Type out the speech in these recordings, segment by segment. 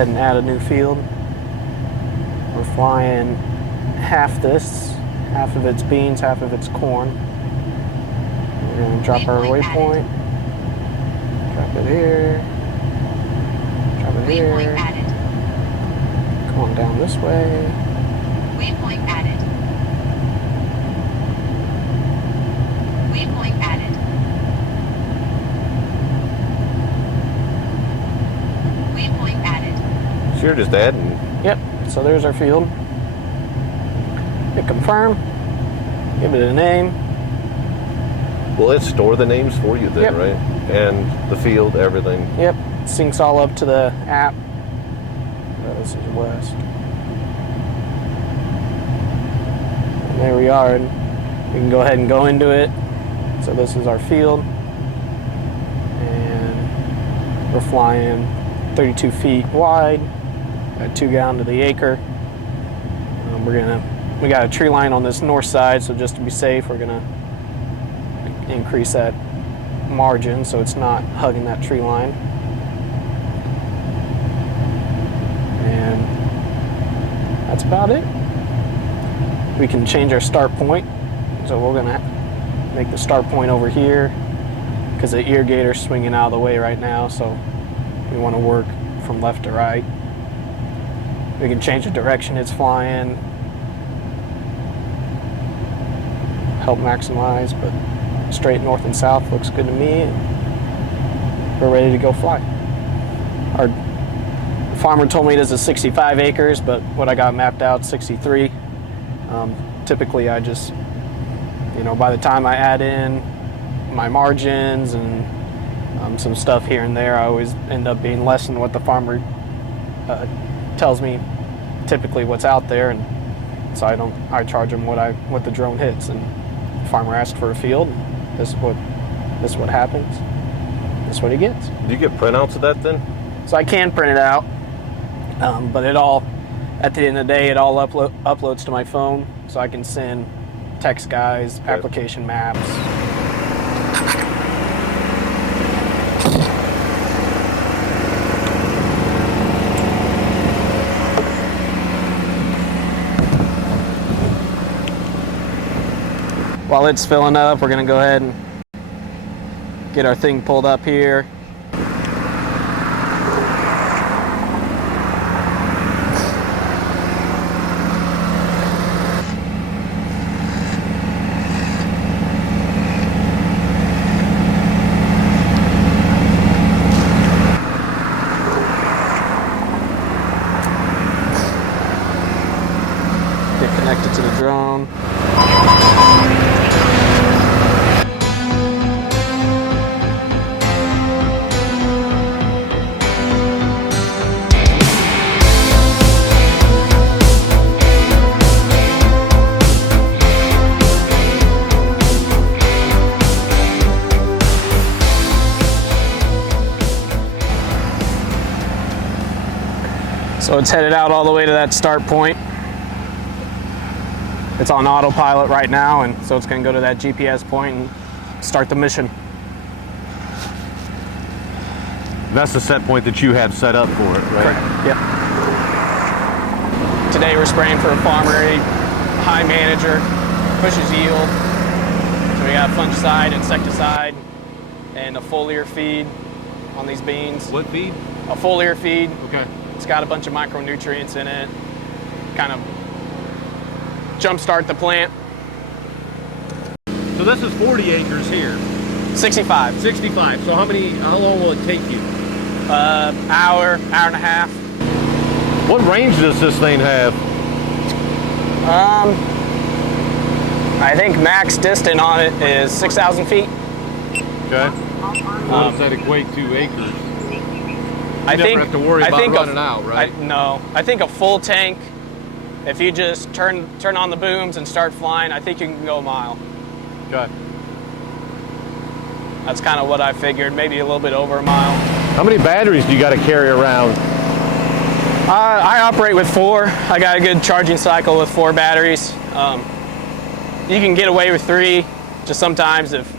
ahead and add a new field. We're flying half this, half of it's beans, half of it's corn. We're going to drop our waypoint. Drop it here. Drop it here. Come on down this way. Waypoint added. Waypoint added. Waypoint added. So you're just adding. Yep, so there's our field. Hit confirm. Give it a name. Will it store the names for you then, Yep. right? And the field, everything. Yep, syncs all up to the app. This is west. And there we are. And we can go ahead and go into it. So this is our field. And we're flying 32 feet wide at 2 gallon to the acre. We got a tree line on this north side, so just to be safe, we're gonna increase that margin so it's not hugging that tree line. And that's about it. We can change our start point. So we're gonna make the start point over here because the irrigator's swinging out of the way right now, so we want to work from left to right. We can change the direction it's flying, help maximize, but straight north and south looks good to me. We're ready to go fly. Our farmer told me this is 65 acres, but what I got mapped out 63. Typically I just, by the time I add in my margins and some stuff here and there, I always end up being less than what the farmer tells me typically what's out there, and so I charge them what the drone hits. And the farmer asks for a field, this is what happens. This is what he gets. Do you get printouts of that then? So I can print it out, but at the end of the day, it all uploads to my phone, so I can send text guys, application maps. While it's filling up, we're gonna go ahead and get our thing pulled up here. Get connected to the drone. So it's headed out all the way to that start point. It's on autopilot right now, and so it's going to go to that GPS point and start the mission. That's the set point that you have set up for it, right? Correct. Yep. Today we're spraying for a farmer, high manager, pushes yield. So we got fungicide, insecticide, and a foliar feed on these beans. What feed? A foliar feed. Okay. It's got a bunch of micronutrients in it, kind of jumpstart the plant. So this is 40 acres here. 65. 65. So how long will it take you? Hour and a half. What range does this thing have? I think max distant on it is 6,000 feet. Okay. What does that equate to acres? I think never have to worry about running out, right? No. I think a full tank, if you just turn on the booms and start flying, I think you can go a mile. Okay. That's kind of what I figured, maybe a little bit over a mile. How many batteries do you got to carry around? I operate with 4. I got a good charging cycle with 4 batteries. You can get away with 3, just sometimes if,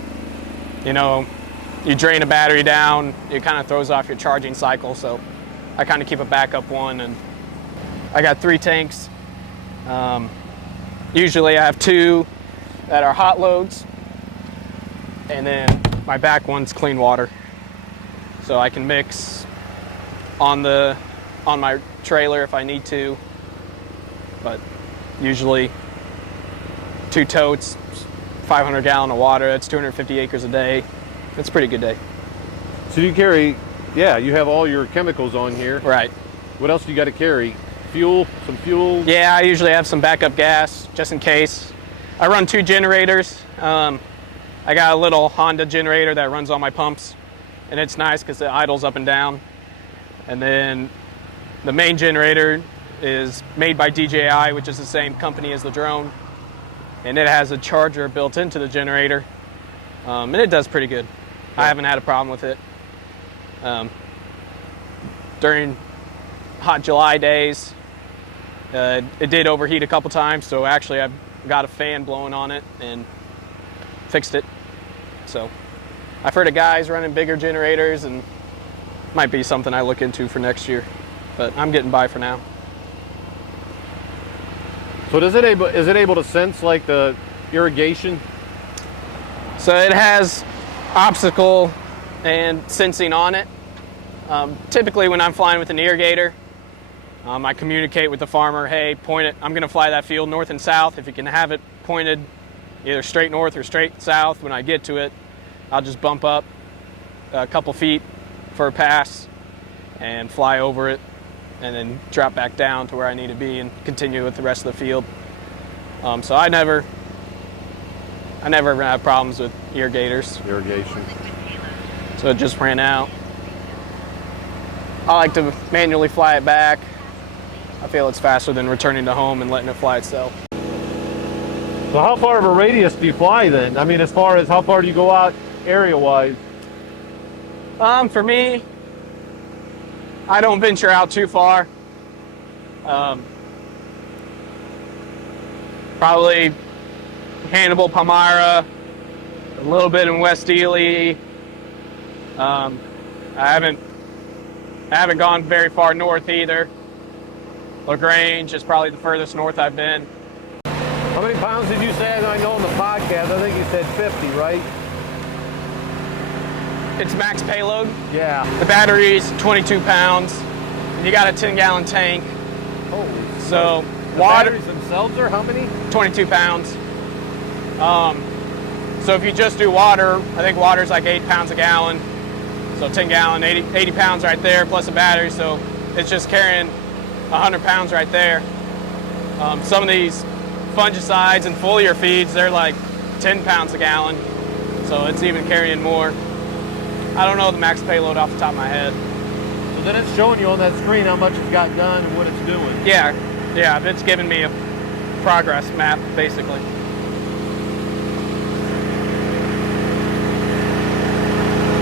you drain a battery down, it kind of throws off your charging cycle. So I kind of keep a backup one, and I got 3 tanks. Usually I have 2 that are hot loads, and then my back one's clean water. So I can mix on my trailer if I need to, but usually 2 totes, 500 gallon of water. That's 250 acres a day. It's a pretty good day. So you carry, yeah, you have all your chemicals on here. Right. What else do you got to carry? Fuel, some fuel? Yeah, I usually have some backup gas just in case. I run 2 generators. I got a little Honda generator that runs all my pumps, and it's nice because it idles up and down. And then the main generator is made by DJI, which is the same company as the drone, and it has a charger built into the generator, and it does pretty good. I haven't had a problem with it. During hot July days, it did overheat a couple times, so actually I've got a fan blowing on it and fixed it. So I've heard of guys running bigger generators, and might be something I look into for next year, but I'm getting by for now. So is it able to sense like the irrigation? So it has obstacle and sensing on it. Typically when I'm flying with an irrigator, I communicate with the farmer, hey, point it, I'm gonna fly that field north and south. If you can have it pointed either straight north or straight south, when I get to it, I'll just bump up a couple feet for a pass and fly over it, and then drop back down to where I need to be and continue with the rest of the field. So I never have problems with irrigators. Irrigation. So it just ran out. I like to manually fly it back. I feel it's faster than returning to home and letting it fly itself. So how far of a radius do you fly then? I mean, as far as how far do you go out area-wise? For me, I don't venture out too far. Probably Hannibal, Palmyra, a little bit in West Ely. I haven't gone very far north either. LaGrange is probably the furthest north I've been. How many pounds did you say? I know in the podcast, I think you said 50, right? It's max payload. Yeah. The battery's 22 pounds. And you got a 10-gallon tank. Holy So the water, batteries themselves are how many? 22 pounds. So if you just do water, I think water's like 8 pounds a gallon. So 10 gallon, 80 pounds right there, plus a battery. So it's just carrying 100 pounds right there. Some of these fungicides and foliar feeds, they're like 10 pounds a gallon. So it's even carrying more. I don't know the max payload off the top of my head. So then it's showing you on that screen how much it's got done and what it's doing. Yeah, it's giving me a progress map, basically.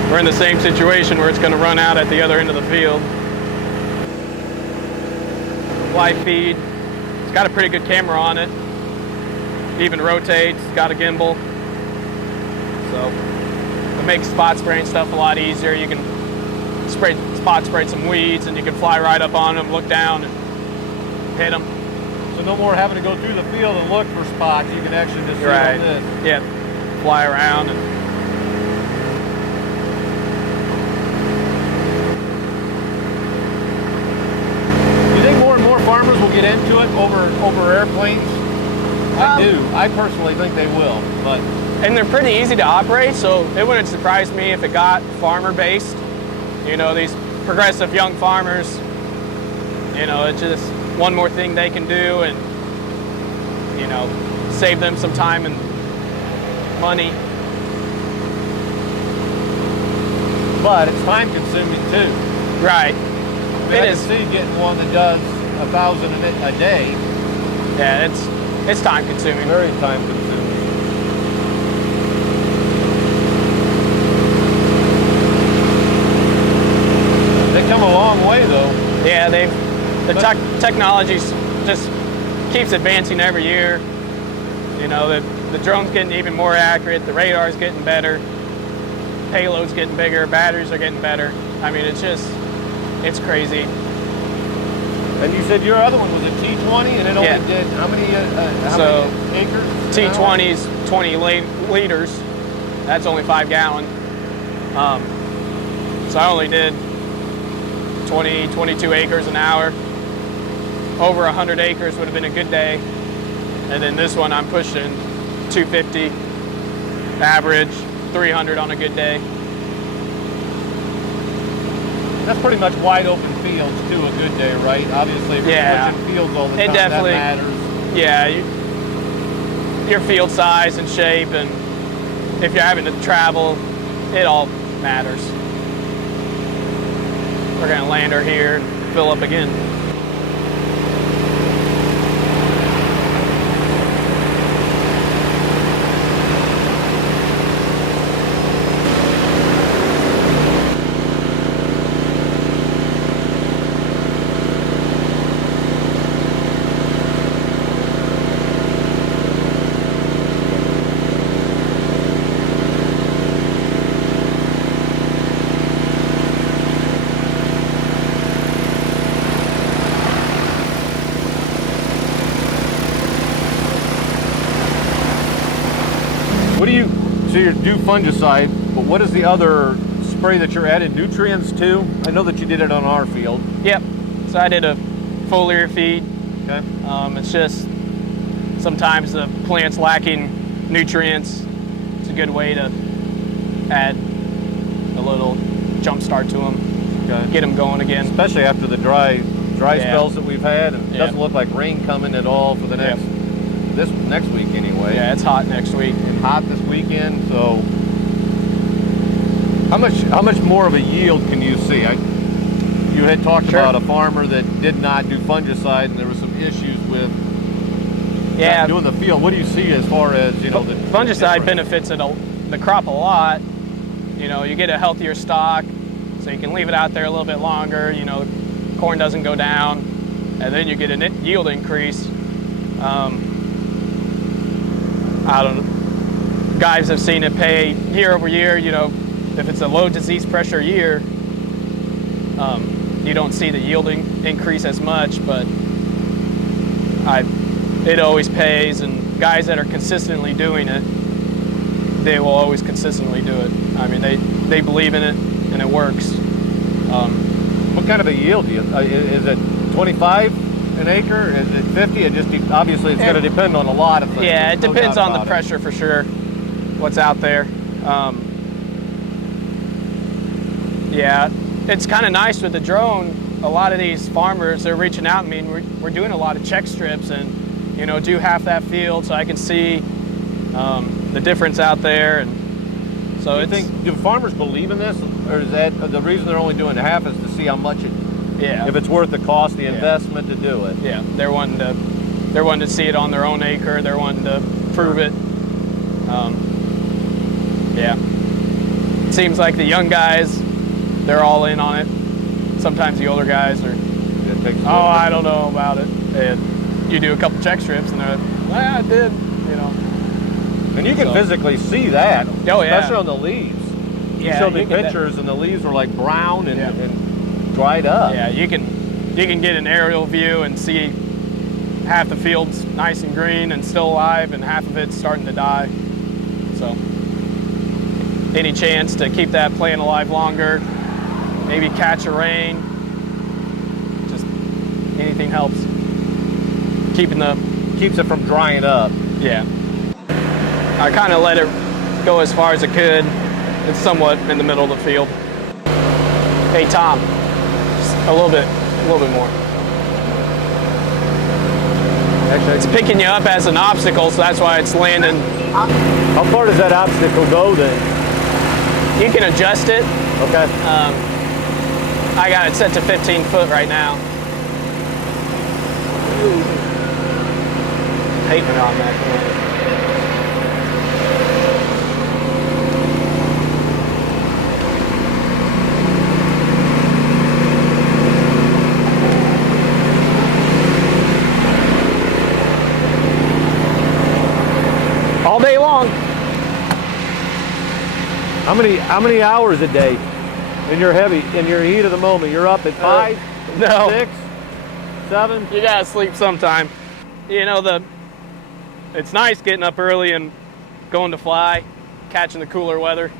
We're in the same situation where it's going to run out at the other end of the field. Live feed. It's got a pretty good camera on it. It even rotates. It's got a gimbal. So it makes spot spraying stuff a lot easier. You can spot spray some weeds, and you can fly right up on them, look down, and hit them. So no more having to go through the field and look for spots. You can actually just sit on this. Yeah, fly around. And farmers will get into it over airplanes? I do. I personally think they will, but and they're pretty easy to operate, so it wouldn't surprise me if it got farmer based. You know, these progressive young farmers, you know, it's just one more thing they can do, and you know, save them some time and money. But it's time consuming too. Right. I can see getting one that does 1,000 a day. Yeah, it's time consuming. Very time consuming. They come a long way though. Yeah, the technology just keeps advancing every year. You know, the drone's getting even more accurate, the radar's getting better, payload's getting bigger, batteries are getting better. I mean, it's just it's crazy. And you said your other one was a T20, and it only Yeah. did how many acres? T20's 20 liters. That's only 5 gallon. So I only did 20, 22 acres an hour. Over 100 acres would have been a good day. And then this one I'm pushing 250 average, 300 on a good day. That's pretty much wide open fields too, a good day, right? Obviously, if you're switching fields all the time, It definitely, that matters. yeah, your field size and shape, and if you're having to travel, it all matters. We're gonna land her here and fill up again. So you do fungicide, but what is the other spray that you're adding? Nutrients too? I know that you did it on our field. Yep. So I did a foliar feed. Okay. It's just sometimes the plant's lacking nutrients. It's a good way to add a little jump start to them, Okay. get them going again. Especially after the dry spells that we've had, and it Yeah. doesn't look like rain coming at all for the this next week anyway. Yeah, it's hot next week. And hot this weekend, so how much more of a yield can you see? You had talked Sure. about a farmer that did not do fungicide, and there were some issues with doing the field. What do you see as far as the fungicide benefits the crop a lot. You get a healthier stock, so you can leave it out there a little bit longer. Corn doesn't go down, and then you get a yield increase. I don't know. Guys have seen it pay year over year. If it's a low disease pressure year, you don't see the yielding increase as much, but it always pays, and guys that are consistently doing it, they will always consistently do it. I mean, they believe in it, and it works. What kind of a yield is it? 25 an acre? Is it 50? It just obviously it's going to depend on a lot of things. Yeah, it No depends doubt on the about it. pressure for sure. What's out there? Yeah, it's kind of nice with the drone. A lot of these farmers, they're reaching out. I mean, we're doing a lot of check strips, and do half that field so I can see the difference out there. And so do farmers believe in this, or is that the reason they're only doing half is to see how much if it's worth the cost, the investment to do it? Yeah, they're wanting to see it on their own acre. They're wanting to prove it. Yeah, it seems like the young guys, they're all in on it. Sometimes the older guys are, I don't know about it. And you do a couple check strips, and they're like, well, I did, And you can physically see that, Oh, yeah. especially on the leaves. You Yeah, showed me you can- pictures, and the leaves were like brown and dried up. Yeah, you can get an aerial view and see half the field's nice and green and still alive, and half of it's starting to die. So any chance to keep that plant alive longer, maybe catch a rain, just anything helps. Keeps it from drying up. Yeah. I kind of let it go as far as it could. It's somewhat in the middle of the field. Hey Tom, just a little bit more. Actually, it's picking you up as an obstacle, so that's why it's landing. How far does that obstacle go then? You can adjust it. Okay. I got it set to 15 foot right now. Hating on that. All day long. How many hours a day? In your heat of the moment, you're up at 5, No. 6, 7. You gotta sleep sometime. You know, it's nice getting up early and going to fly, catching the cooler weather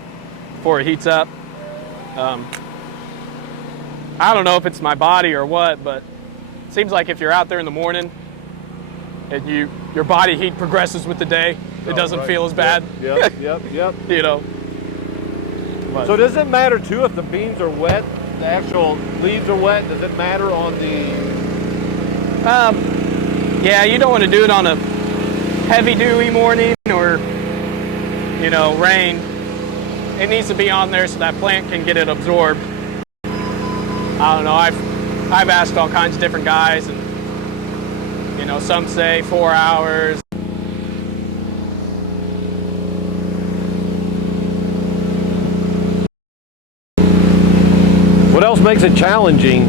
before it heats up. I don't know if it's my body or what, but it seems like if you're out there in the morning and your body heat progresses with the day, it doesn't feel as bad. Yep. You know. But, So does it matter too if the beans are wet, the actual leaves are wet? Does it matter on the? yeah, you don't want to do it on a heavy dewy morning or, you know, rain. It needs to be on there so that plant can get it absorbed. I don't know. I've asked all kinds of different guys, and you know, some say 4 hours. What else makes it challenging?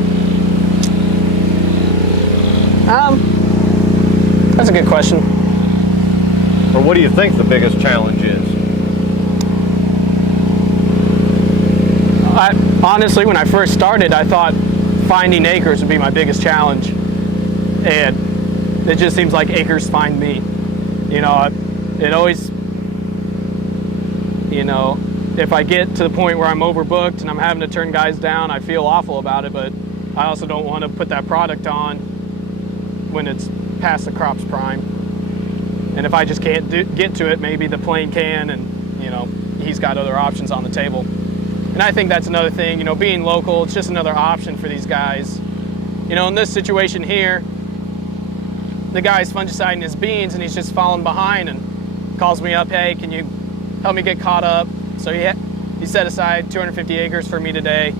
That's a good question. Or what do you think the biggest challenge is? Honestly, when I first started, I thought finding acres would be my biggest challenge, and it just seems like acres find me. You know, it always, you know, if I get to the point where I'm overbooked and I'm having to turn guys down, I feel awful about it, but I also don't want to put that product on when it's past the crop's prime. And if I just can't get to it, maybe the plane can, and you know, he's got other options on the table. And I think that's another thing, you know, being local, it's just another option for these guys. You know, in this situation here, the guy's fungiciding his beans and he's just falling behind and calls me up, hey, can you help me get caught up? So he set aside 250 acres for me today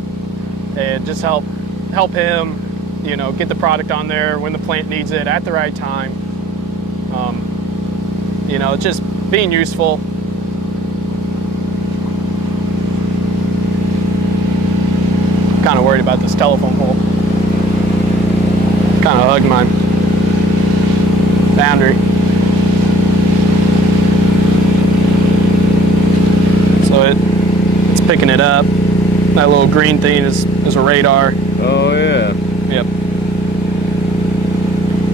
and just help him, you know, get the product on there when the plant needs it at the right time. You know, just being useful. Kind of worried about this telephone pole. Kind of hugged my boundary. So it's picking it up. That little green thing is a radar. Oh yeah. Yep.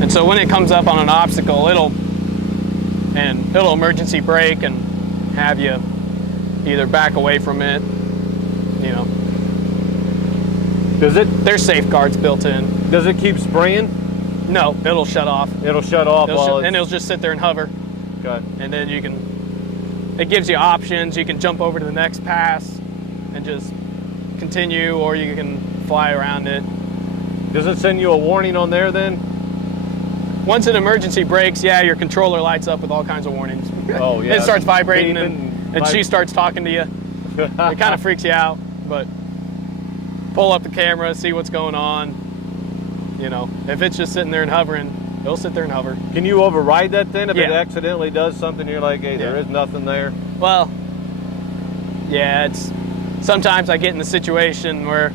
And so when it comes up on an obstacle, it'll emergency brake and have you either back away from it, you know. There's safeguards built in. Does it keep spraying? No, it'll shut off. It'll shut off And it'll just sit there and hover. Okay. And then it gives you options. You can jump over to the next pass and just continue, or you can fly around it. Does it send you a warning on there then? Once an emergency brakes, yeah, your controller lights up with all kinds of warnings. Oh yeah. It starts vibrating Beeping and she starts talking to you. It kind of freaks you out, but pull up the camera, see what's going on. You know, if it's just sitting there and hovering, it'll sit there and hover. Can you override that then if it Yeah. accidentally does something? You're like, hey, there is nothing there. Well, yeah, sometimes I get in the situation where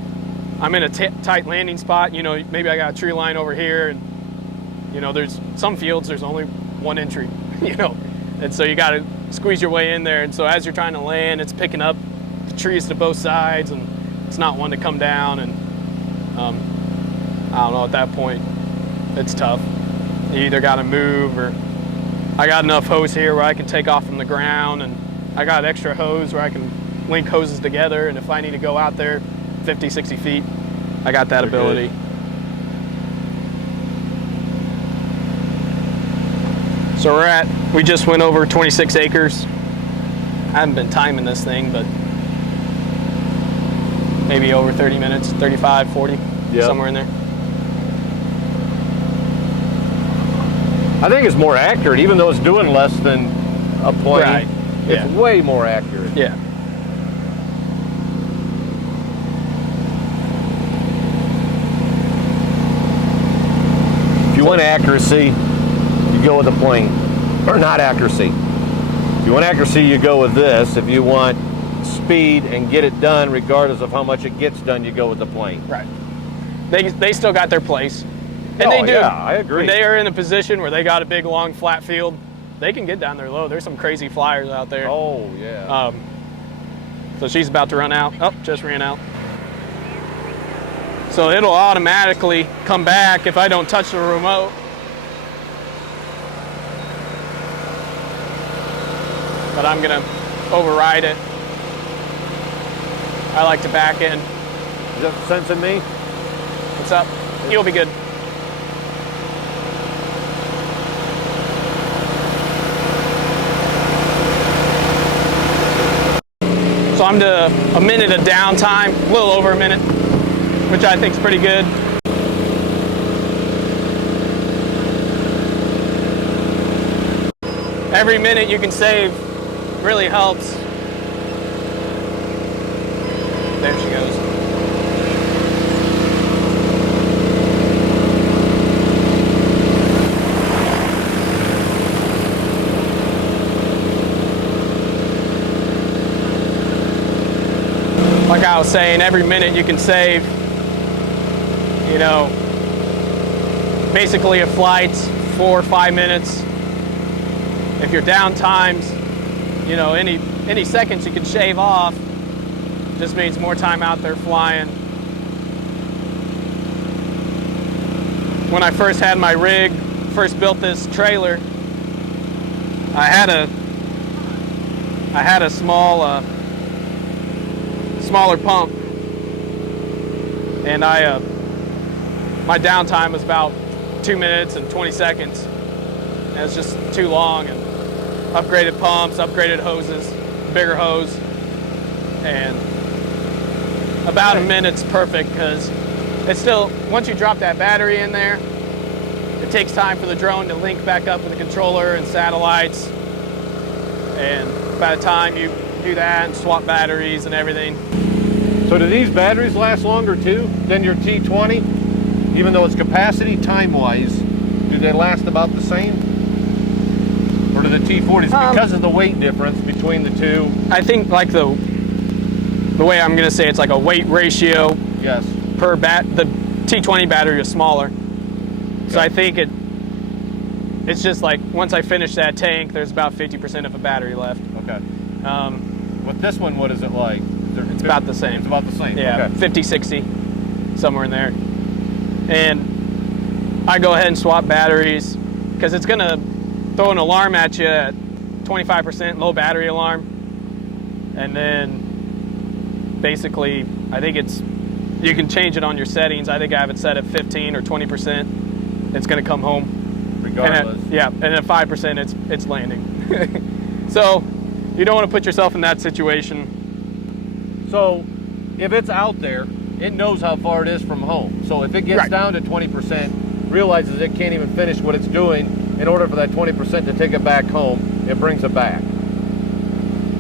I'm in a tight landing spot. You know, maybe I got a tree line over here, and you know, there's some fields there's only one entry. You know, and so you got to squeeze your way in there. And so as you're trying to land, it's picking up the trees to both sides, and it's not one to come down. And I don't know, at that point, it's tough. You either got to move, or I got enough hose here where I can take off from the ground, and I got extra hose where I can link hoses together, and if I need to go out there 50, 60 feet, I got that ability. Good. So we just went over 26 acres. I haven't been timing this thing, but maybe over 30 minutes, 35, 40, somewhere in there. I think it's more accurate, even though it's doing less than a plane. Right. It's way more accurate. Yeah. If you want accuracy, you go with the plane. Or not accuracy. If you want accuracy, you go with this. If you want speed and get it done, regardless of how much it gets done, you go with the plane. Right. They still got their place. And Oh, they do. yeah, I agree. When they are in a position where they got a big, long, flat field, they can get down there low. There's some crazy flyers out there. Oh, yeah. So she's about to run out. Oh, just ran out. So it'll automatically come back if I don't touch the remote. But I'm gonna override it. I like to back in. Is that sensing me? What's up? You'll be good. So I'm to a minute of downtime, a little over a minute, which I think is pretty good. Every minute you can save really helps. There she goes. Like I was saying, every minute you can save, you know, basically a flight's 4 or 5 minutes. If your down times, you know, any seconds you can shave off, just means more time out there flying. When I first had my rig, first built this trailer, I had a small smaller pump, and my downtime was about 2 minutes and 20 seconds. And it was just too long, and upgraded pumps, upgraded hoses, bigger hose, and about a minute's perfect, because it's still, once you drop that battery in there, it takes time for the drone to link back up with the controller and satellites, and by the time you do that and swap batteries and everything. So do these batteries last longer too than your T20? Even though it's capacity time-wise, do they last about the same? Or do the T40s, because of the weight difference between the two? I think like the way I'm gonna say it's like a weight ratio. Yes. Per the T20 battery is smaller. Okay. So I think it's just like once I finish that tank, there's about 50% of a battery left. Okay. With this one, what is it like? It's about the same. It's about the same. Yeah, okay. 50, 60, somewhere in there. And I go ahead and swap batteries because it's gonna throw an alarm at you at 25% low battery alarm, and then basically I think you can change it on your settings. I think I have it set at 15 or 20%. It's gonna come home regardless. And at 5% it's landing. So you don't want to put yourself in that situation. So if it's out there, it knows how far it is from home. So if it gets down to 20%, realizes it can't even finish what it's doing, in order for that 20% to take it back home, it brings it back.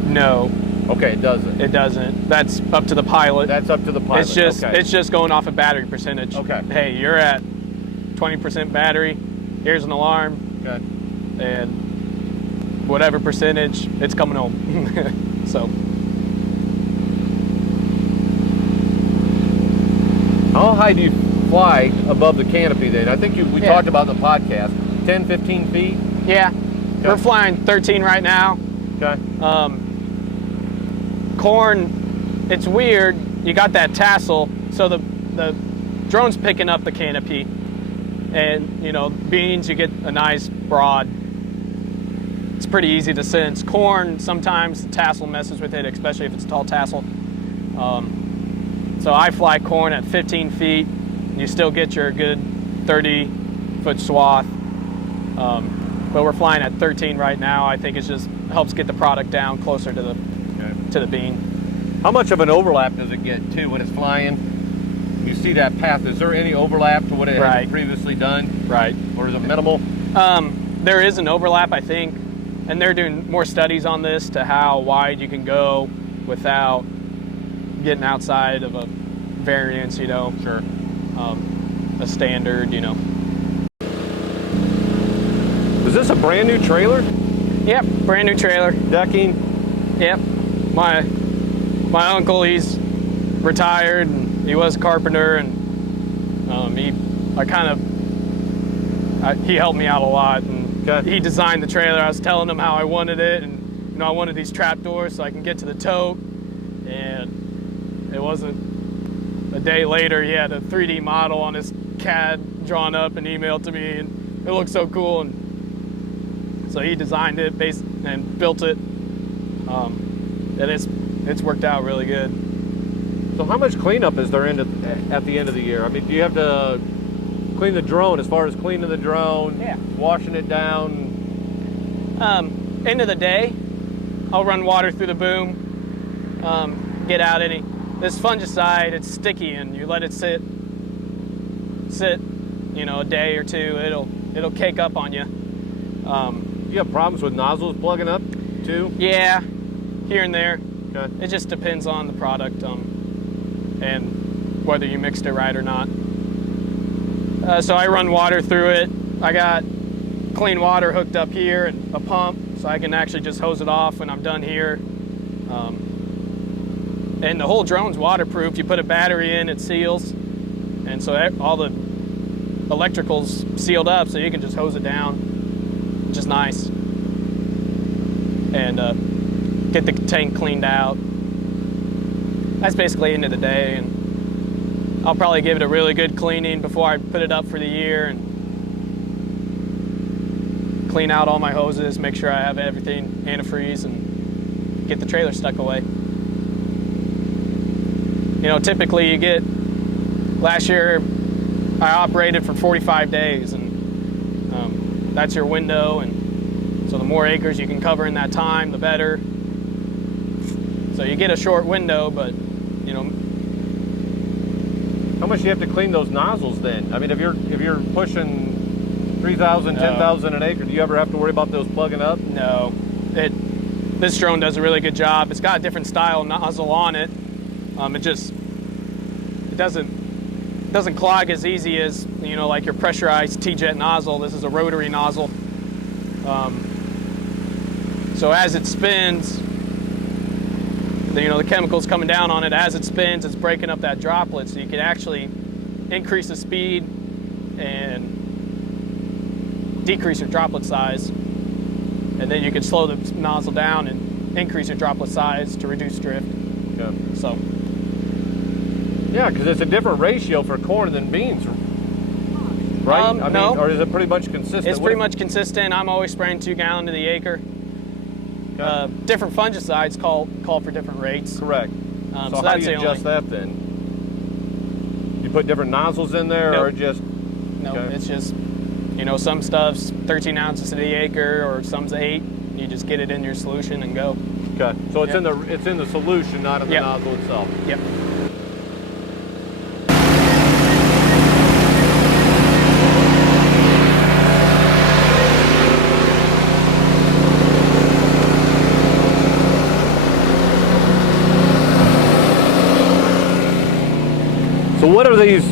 No. Okay, it doesn't. It doesn't. That's up to the pilot. That's up to the pilot. It's just going off of battery percentage. Okay. Hey, you're at 20% battery. Here's an alarm. Okay. And whatever percentage, it's coming home. So. How high do you fly above the canopy then? I think we talked about in the podcast. 10, 15 feet? Yeah. Okay. We're flying 13 right now. Okay. Corn, it's weird. You got that tassel, so the drone's picking up the canopy. And, you know, beans, you get a nice broad. It's pretty easy to sense. Corn, sometimes the tassel messes with it, especially if it's tall tassel. So I fly corn at 15 feet. You still get your good 30-foot swath. But we're flying at 13 right now. I think it just helps get the product down closer to the bean. How much of an overlap does it get too when it's flying? You see that path. Is there any overlap to what it had previously done? Right. Or is it minimal? There is an overlap, I think, and they're doing more studies on this to how wide you can go without getting outside of a variance, you know. Sure. A standard, you know. Is this a brand new trailer? Yep, brand new trailer. Decking? Yep. My uncle, he's retired, and he was a carpenter, and he helped me out a lot, and he designed the trailer. I was telling him how I wanted it, and you know, I wanted these trap doors so I can get to the tote, and it wasn't a day later, he had a 3D model on his CAD drawn up and emailed to me, and it looked so cool. And so he designed it and built it, and it's worked out really good. So how much cleanup is there at the end of the year? I mean, do you have to clean the drone as far as cleaning the drone, Yeah. washing it down? End of the day, I'll run water through the boom, get out this fungicide, it's sticky, and you let it sit, you know, a day or two, it'll cake up on you. You have problems with nozzles plugging up too? Yeah, here and there. Okay. It just depends on the product, and whether you mixed it right or not. So I run water through it. I got clean water hooked up here and a pump, so I can actually just hose it off when I'm done here. And the whole drone's waterproof. You put a battery in, it seals, and so all the electrical's sealed up, so you can just hose it down, which is nice. And get the tank cleaned out. That's basically end of the day, and I'll probably give it a really good cleaning before I put it up for the year, and clean out all my hoses, make sure I have everything antifreeze, and get the trailer stuck away. You know, typically you get, last year I operated for 45 days, and that's your window, and so the more acres you can cover in that time, the better. So you get a short window, but you know. How much do you have to clean those nozzles then? I mean, if you're pushing 3,000, 10,000 an acre, do you ever have to worry about those plugging up? No. This drone does a really good job. It's got a different style nozzle on it. It doesn't clog as easy as, you know, like your pressurized T-jet nozzle. This is a rotary nozzle. So as it spins, you know, the chemical's coming down on it. As it spins, it's breaking up that droplet, so you can actually increase the speed and decrease your droplet size, and then you can slow the nozzle down and increase your droplet size to reduce drift. Okay. So yeah, because it's a different ratio for corn than beans, right? No. Or is it pretty much consistent? It's pretty much consistent. I'm always spraying 2 gallons to the acre. Okay. Different fungicides call for different rates. Correct. So how that's do you adjust that then? You put different nozzles in there, Nope. or just? No, Okay. it's just, you know, some stuff's 13 ounces to the acre, or some's 8. You just get it in your solution and go. Okay. So it's Yep. it's in the solution, not in the Yep. nozzle itself. Yep. So what are these?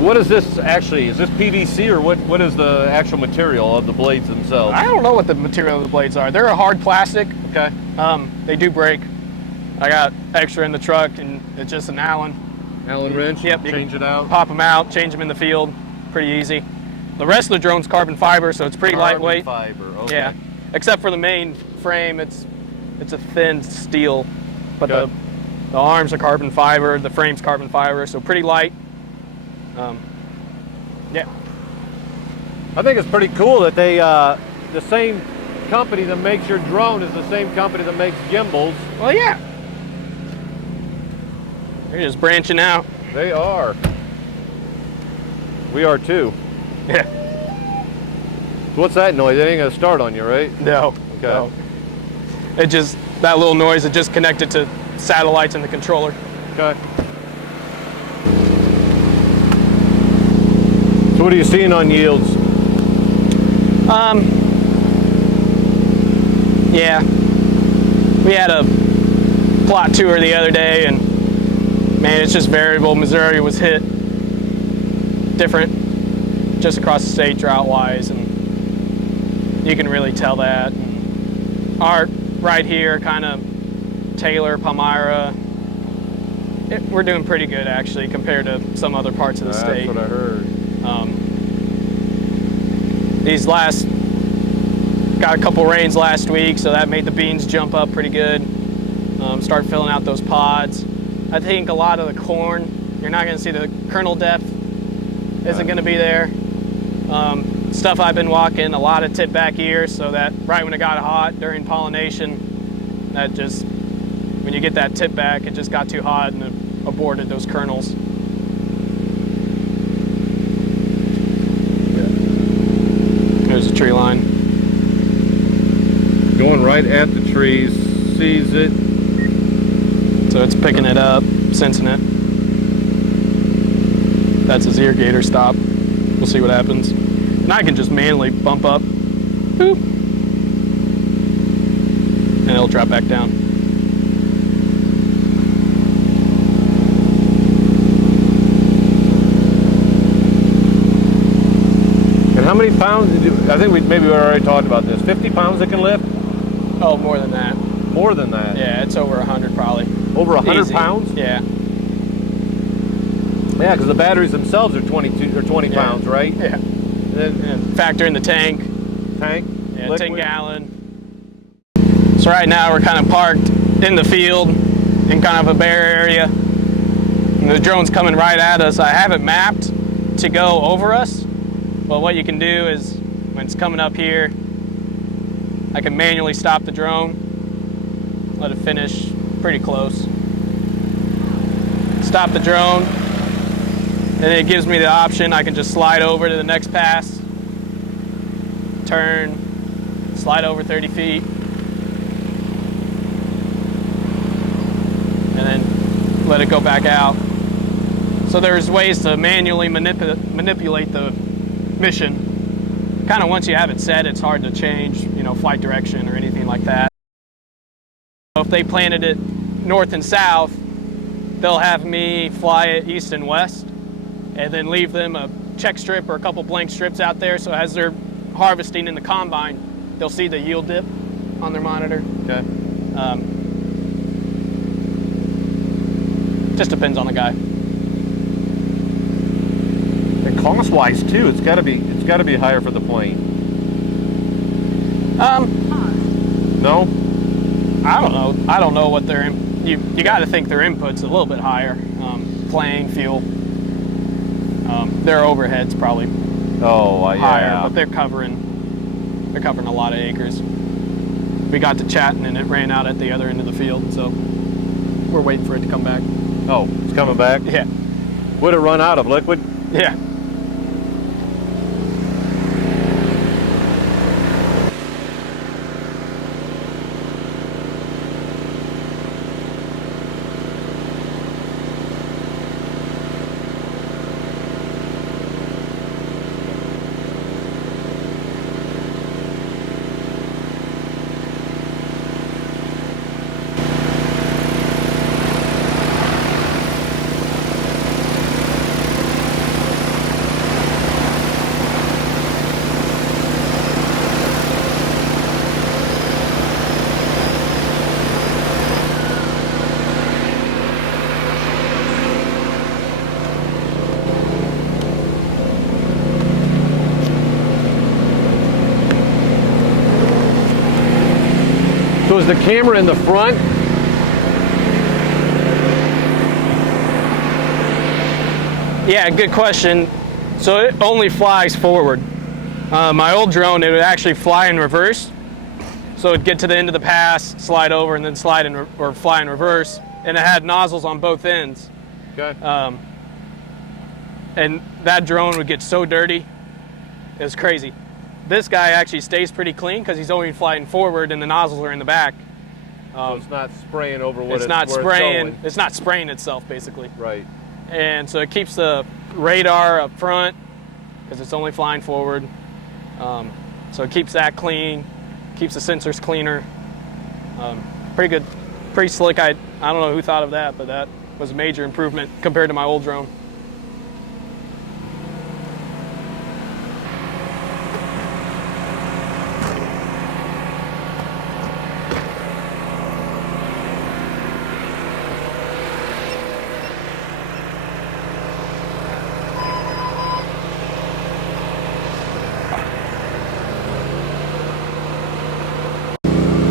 What is this actually? Is this PVC, or what is the actual material of the blades themselves? I don't know what the material of the blades are. They're a hard plastic. Okay. They do break. I got extra in the truck, and it's just an Allen. Allen wrench. Yep. you Change can it out. Pop them out, change them in the field. Pretty easy. The rest of the drone's carbon fiber, so it's pretty lightweight. Carbon fiber. Okay. Yeah. Except for the main frame, it's a thin steel, but Okay. the arms are carbon fiber, the frame's carbon fiber, so pretty light. Yeah. I think it's pretty cool that they, the same company that makes your drone is the same company that makes gimbals. Well, yeah. They're just branching out. They are. We are too. Yeah. So what's that noise? It ain't gonna start on you, right? No. Okay. No. That little noise, it just connected to satellites in the controller. Okay. So what are you seeing on yields? Yeah. We had a plot tour the other day, and man, it's just variable. Missouri was hit different just across the state drought-wise, and you can really tell that. And our right here, kind of Taylor, Palmyra, we're doing pretty good actually compared to some other parts of the state. That's what I heard. Got a couple rains last week, so that made the beans jump up pretty good. Start filling out those pods. I think a lot of the corn You're not going to see the kernel depth. Isn't going to be there. Stuff I've been walking, a lot of tip back ears, so that right when it got hot during pollination, that just, when you get that tip back, it just got too hot and it aborted those kernels. There's a tree line. Going right at the trees, sees it. So it's picking it up, sensing it. That's his irrigator stop. We'll see what happens. And I can just manually bump up, boop, and it'll drop back down. And how many pounds? I think maybe we already talked about this. 50 pounds it can lift? Oh, more than that. More than that? Yeah, it's over 100 probably. Over 100 Easy. pounds? Yeah. Yeah, because the batteries themselves are 20 pounds, right? Yeah. And then Factor in the tank. tank? Yeah, liquid? 10 gallon. So right now we're kind of parked in the field in kind of a bare area. And the drone's coming right at us. I have it mapped to go over us, but what you can do is when it's coming up here, I can manually stop the drone, let it finish pretty close. Stop the drone, and then it gives me the option. I can just slide over to the next pass, turn, slide over 30 feet, and then let it go back out. So there's ways to manually manipulate the mission. Kind of once you have it set, it's hard to change, flight direction or anything like that. If they planted it north and south, they'll have me fly it east and west, and then leave them a check strip or a couple blank strips out there, so as they're harvesting in the combine, they'll see the yield dip on their monitor. Okay. Just depends on the guy. And cost-wise too, it's got to be higher for the plane. No? I don't know what their you got to think their input's a little bit higher. Plane, fuel. Their overhead's probably higher, but they're covering a lot of acres. We got to chatting and it ran out at the other end of the field, so we're waiting for it to come back. Oh, it's coming back? Yeah. Would it run out of liquid? Yeah. So is the camera in the front? Yeah, good question. So it only flies forward. My old drone, it would actually fly in reverse. So it'd get to the end of the pass, slide over, and then slide in or fly in reverse. And it had nozzles on both ends. Okay. And that drone would get so dirty, it was crazy. This guy actually stays pretty clean because he's only flying forward and the nozzles are in the back. So it's not spraying over what It's not spraying. going. It's not spraying itself, basically. Right. And so it keeps the radar up front because it's only flying forward. So it keeps that clean, keeps the sensors cleaner. Pretty good, pretty slick. I don't know who thought of that, but that was a major improvement compared to my old drone.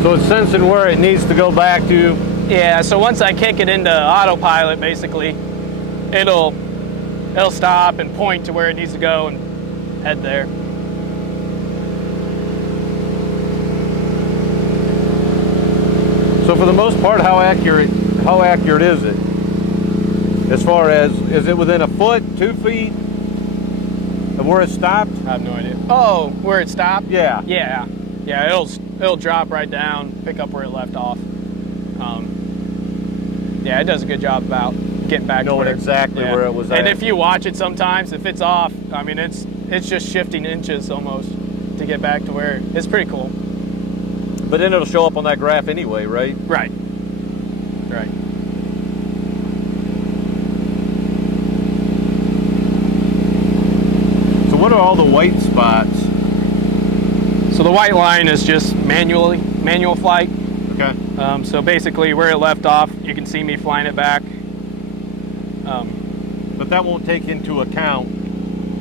So it's sensing where it needs to go back to. Yeah, so once I kick it into autopilot, basically, it'll stop and point to where it needs to go and head there. So for the most part, how accurate is it? As far as, is it within a foot, 2 feet of where it stopped? I have no idea. Oh, where it stopped? Yeah. Yeah. It'll drop right down, pick up where it left off. Yeah, it does a good job about getting back Knowing to where, exactly where it was at. And if you watch it sometimes, if it's off, I mean, it's just shifting inches almost to get back to where it's pretty cool. But then it'll show up on that graph anyway, right? Right. So what are all the white spots? So the white line is just manual flight. Okay. So basically where it left off, you can see me flying it back. But that won't take into account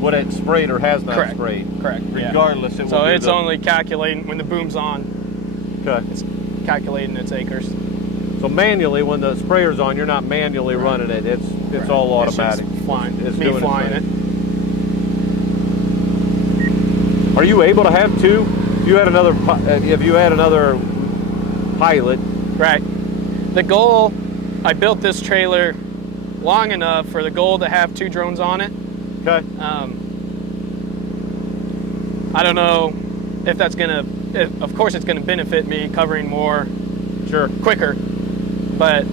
what it sprayed or has not Correct. sprayed. Correct. Regardless, it will So do it's only calculating when the boom's on. Okay. It's calculating its acres. So manually, when the sprayer's on, you're not manually running it. It's Right. all automatic. It's just flying. It's me doing its flying thing. it. Are you able to have two? If you had another pilot, Right. The goal, I built this trailer long enough for the goal to have 2 drones on it. okay. I don't know if that's of course it's gonna benefit me covering more Sure. quicker, but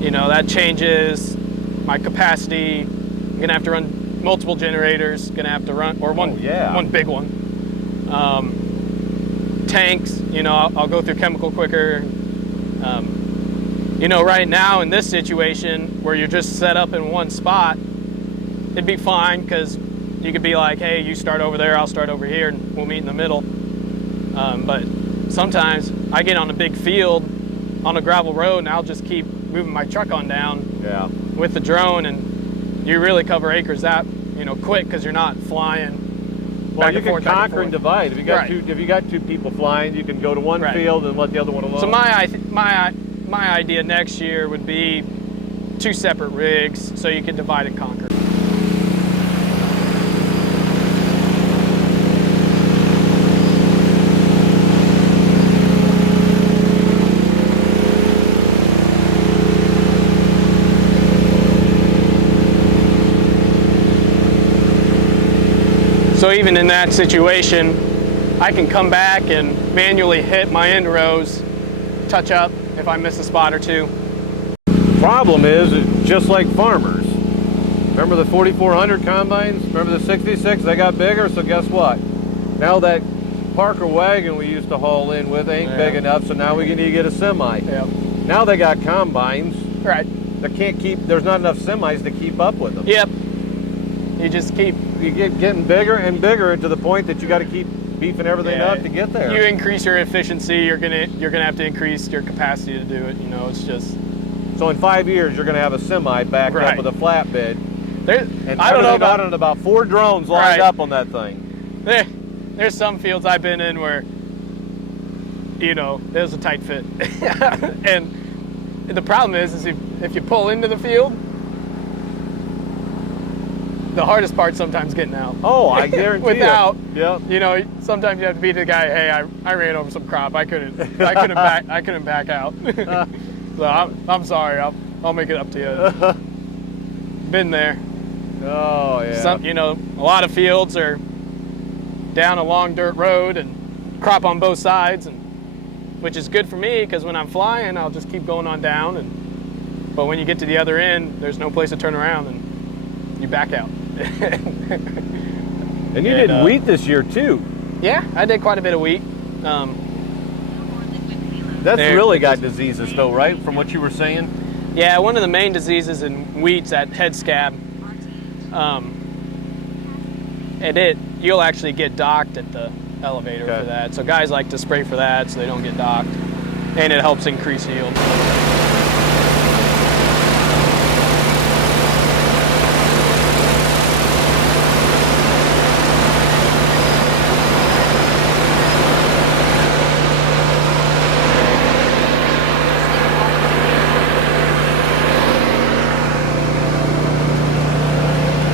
that changes my capacity. I'm gonna have to run multiple generators, gonna have to run, or one big one. Tanks, I'll go through chemical quicker. Right now in this situation where you're just set up in one spot, it'd be fine because you could be like, hey, you start over there, I'll start over here, and we'll meet in the middle. But sometimes I get on a big field on a gravel road and I'll just keep moving my truck on down with the drone, and you really cover acres that quick because you're not flying. Well, you can conquer and divide. If you got Right. two, if you got 2 people flying, you can go to one Right. field and let the other one alone. So my idea next year would be 2 separate rigs so you can divide and conquer. So even in that situation, I can come back and manually hit my end rows, touch up if I miss a spot or 2. Problem is, it's just like farmers. Remember the 4400 combines? Remember the 66? They got bigger, so guess what? Now that Parker wagon we used to haul in with ain't big enough, so now we need to get a semi. Yep. Now they got combines. Right. There's not enough semis to keep up with them. Yep. You get getting bigger and bigger to the point that you got to keep beefing everything up to get there. You increase your efficiency, you're gonna have to increase your capacity to do it. It's just. So in 5 years, you're going to have a semi backed up Right. with a flatbed. I don't know about 4 drones lined up on that thing. There's some fields I've been in where, it was a tight fit, and the problem is if you pull into the field, the hardest part sometimes getting out. Oh, I guarantee Without, Yep. sometimes you have to be the guy. Hey, I ran over some crop. I couldn't back out. So I'm sorry. I'll make it up to you. Been there. Oh yeah. A lot of fields are down a long dirt road and crop on both sides, which is good for me because when I'm flying, I'll just keep going on down. But when you get to the other end, there's no place to turn around and you back out. And you did wheat this year too. Yeah, I did quite a bit of wheat. That's really got diseases though, right? From what you were saying? Yeah, one of the main diseases in wheat's that head scab. And you'll actually get docked at the elevator for that. So guys like to spray for that so they don't get docked. And it helps increase yield.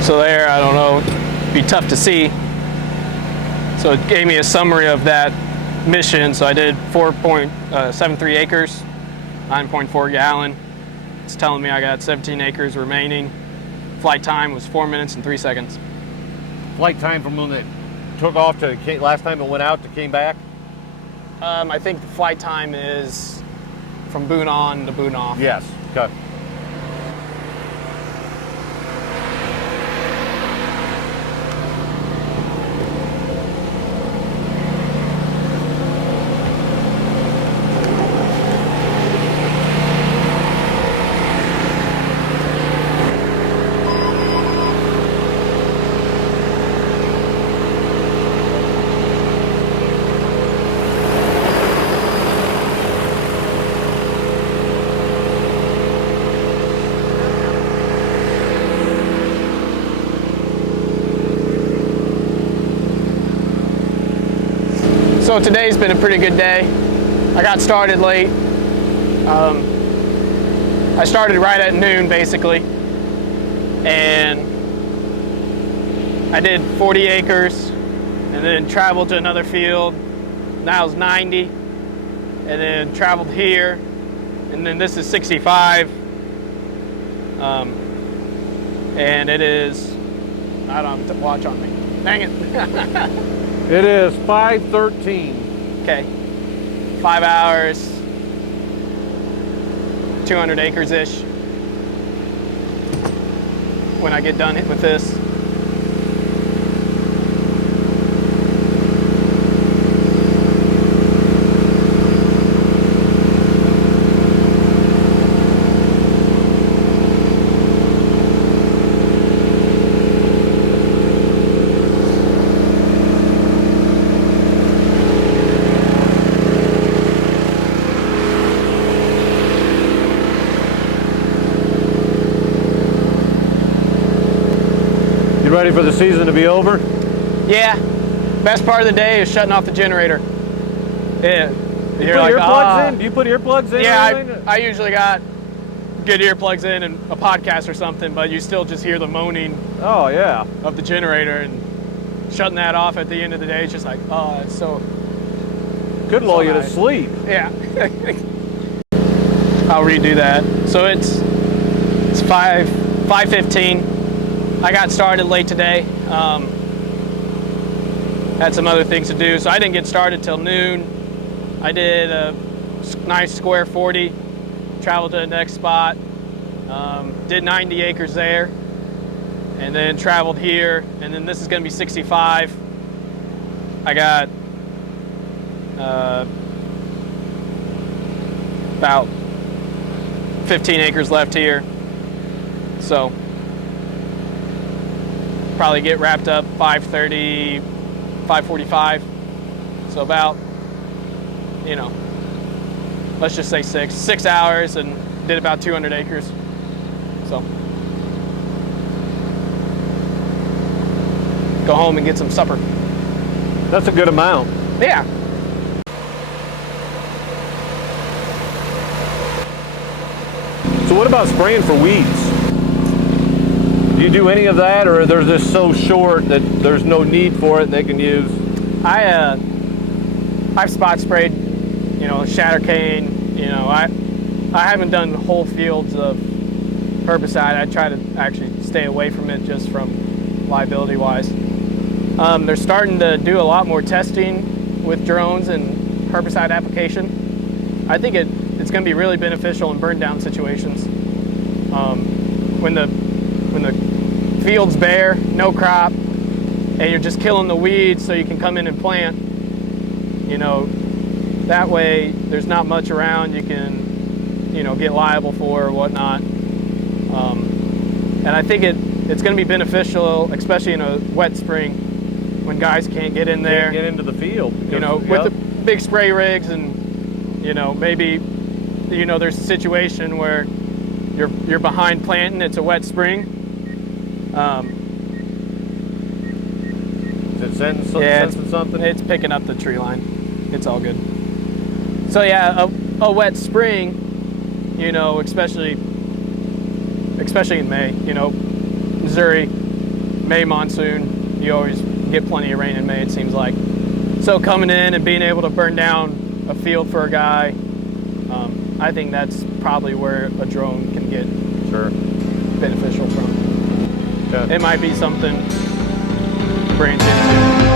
So there, I don't know, it'd be tough to see. So it gave me a summary of that mission. So I did 4.73 acres, 9.4 gallon. It's telling me I got 17 acres remaining. Flight time was 4 minutes and 3 seconds. Flight time from when it took off to last time it went out to came back? I think the flight time is from boon on to boon off. Yes. Okay. So today's been a pretty good day. I got started late. I started right at noon basically, and I did 40 acres and then traveled to another field. That was 90, and then traveled here, and then this is 65. And it is, I don't have to watch on me. Dang it. It is 5:13. Okay, 5 hours, 200 acres-ish when I get done with this. You ready for the season to be over? Yeah, best part of the day is shutting off the generator. Yeah, You put like, earplugs in? Do you put earplugs in? Yeah, I usually got good earplugs in and a podcast or something, but you still just hear the moaning Oh yeah. of the generator, and shutting that off at the end of the day is just like, oh, it's so, Could lull you to nice. sleep. yeah. I'll redo that. So it's 5:15. I got started late today. Had some other things to do, so I didn't get started till noon. I did a nice square 40, traveled to the next spot, did 90 acres there, and then traveled here, and then this is going to be 65. I got about 15 acres left here, so probably get wrapped up 5:30, 5:45. So about, let's just say 6 hours, and did about 200 acres. So go home and get some supper. That's a good amount. Yeah. So what about spraying for weeds? Do you do any of that, or they're just so short that there's no need for it and they can use? I've spot sprayed, shatter cane. I haven't done whole fields of herbicide. I try to actually stay away from it just from liability wise. They're starting to do a lot more testing with drones and herbicide application. I think it's going to be really beneficial in burn down situations. When the field's bare, no crop, and you're just killing the weeds so you can come in and plant, that way there's not much around you can, get liable for or whatnot. And I think it's going to be beneficial, especially in a wet spring when guys can't get in there. Can't get into the field. With the big spray rigs, and maybe there's a situation where you're behind planting. It's a wet spring. Is it sensing something? It's picking up the tree line. It's all good. So yeah, a wet spring, especially in May, Missouri, May monsoon, you always get plenty of rain in May, it seems like. So coming in and being able to burn down a field for a guy, I think that's probably where a drone can get beneficial from. Okay. It might be something to branch into.